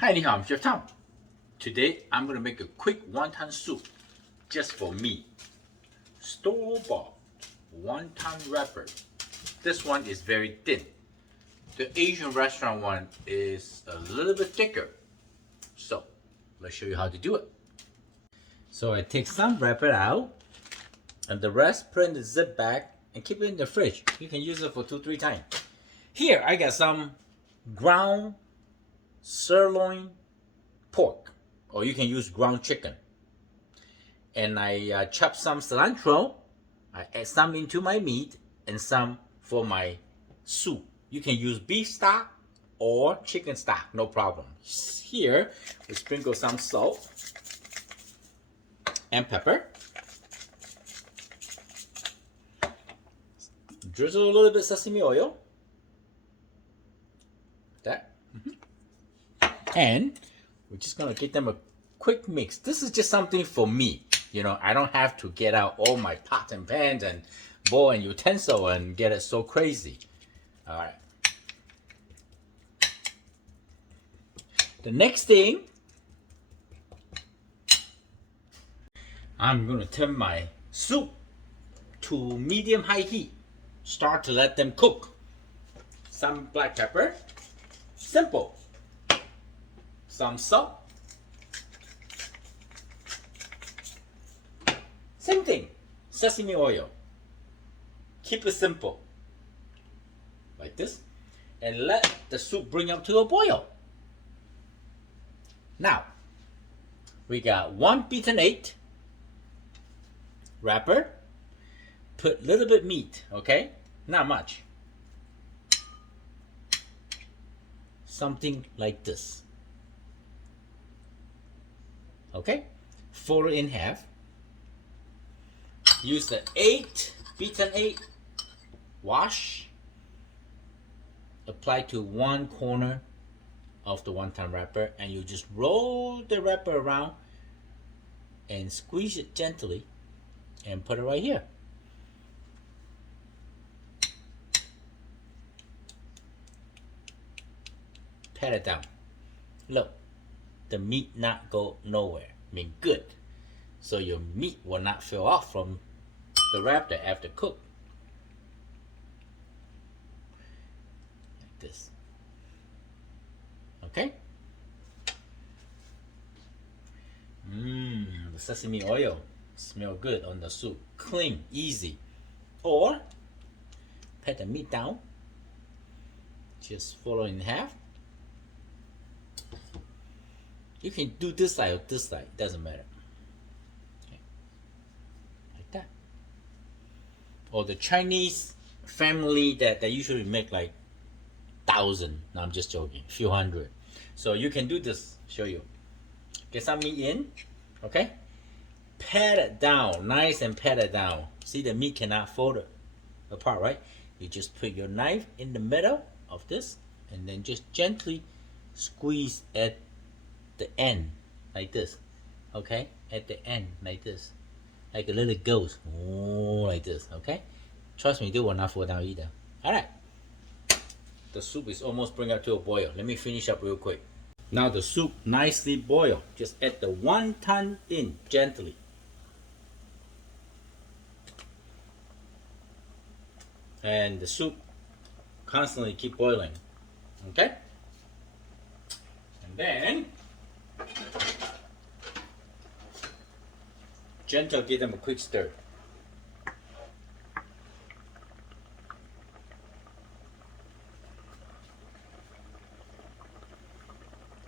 Hi, 你好, I'm Chef Tom. Today, I'm going to make a quick wonton soup just for me. Store-bought wonton wrapper. This one is very thin. The Asian restaurant one is a little bit thicker. So, let's show you how to do it. So I take some wrapper out and the rest put in the zip bag and keep it in the fridge. You can use it for 2-3 times. Here, I got some ground sirloin pork, or you can use ground chicken. And I chop some cilantro. I add some into my meat and some for my soup. You can use beef stock or chicken stock, no problem. Here, we sprinkle some salt and pepper. Drizzle a little bit sesame oil. That. And we're just gonna give them a quick mix. This is just something for me. You know, I don't have to get out all my pots and pans and bowl and utensil and get it so crazy. All right. The next thing, I'm gonna turn my soup to medium-high heat. Start to let them cook. Some black pepper, simple. Some salt. Same thing, sesame oil. Keep it simple. Like this. And let the soup bring up to a boil. Now, we got 1 beaten egg. Wrapper. Put a little bit meat, okay? Not much. Something like this. Okay? Fold it in half. Use the beaten egg. Wash. Apply to one corner of the wonton wrapper, and you just roll the wrapper around and squeeze it gently and put it right here. Pat it down. Look, the meat not go nowhere. I mean, good. So your meat will not fall off from the wrapper after cook. Like this. Okay? The sesame oil smell good on the soup. Clean, easy. Or pat the meat down. Just fold it in half. You can do this side or this side, doesn't matter. Okay. Like that. Or the Chinese family that they usually make like 1,000. No, I'm just joking. A few hundred. So you can do this. Show you. Get some meat in. Okay. Pat it down. Nice and pat it down. See, the meat cannot fold it apart, right? You just put your knife in the middle of this and then just gently squeeze at the end like this. Okay, at the end like this, like a little ghost. Oh, like this. Okay, trust me, they will not fall down either. All right, the soup is almost bring up to a boil. Let me finish up real quick. Now the soup nicely boiled. Just add the wonton in gently. And the soup constantly keep boiling. Okay, and then gentle, give them a quick stir.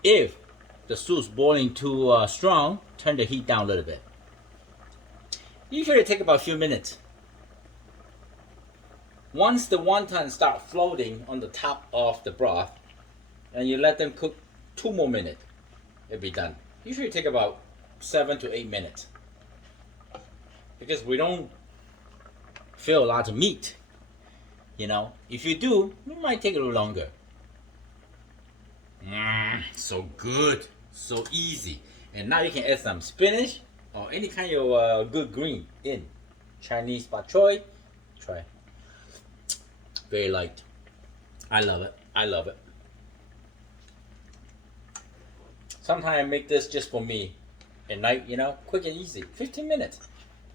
If the soup's boiling too strong, turn the heat down a little bit. Usually take about a few minutes. Once the wonton start floating on the top of the broth, and you let them cook 2 more minutes, it'll be done. Usually take about 7 to 8 minutes. Because we don't feel a lot of meat. You know, if you do, it might take a little longer. So good, so easy. And now you can add some spinach or any kind of good green in. Chinese bok choy, try. Very light. I love it. I love it. Sometimes I make this just for me at night, you know, quick and easy. 15 minutes.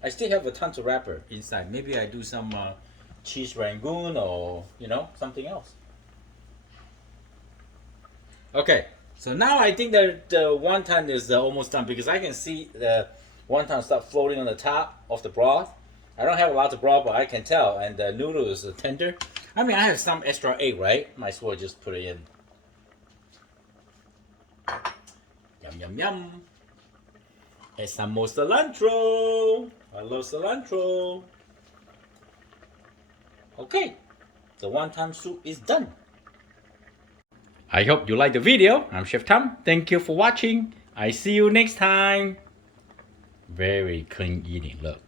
I still have a ton of wrapper inside. Maybe I do some cheese rangoon or, you know, something else. Okay, so now I think that the wonton is almost done because I can see the wonton start floating on the top of the broth. I don't have a lot of broth, but I can tell. And the noodle is tender. I mean, I have some extra egg, right? Might as well just put it in. Yum, yum, yum. And some more cilantro. I love cilantro. Okay, the wonton soup is done. I hope you liked the video. I'm Chef Tom. Thank you for watching. I see you next time. Very clean eating, look.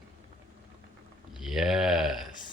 Yes.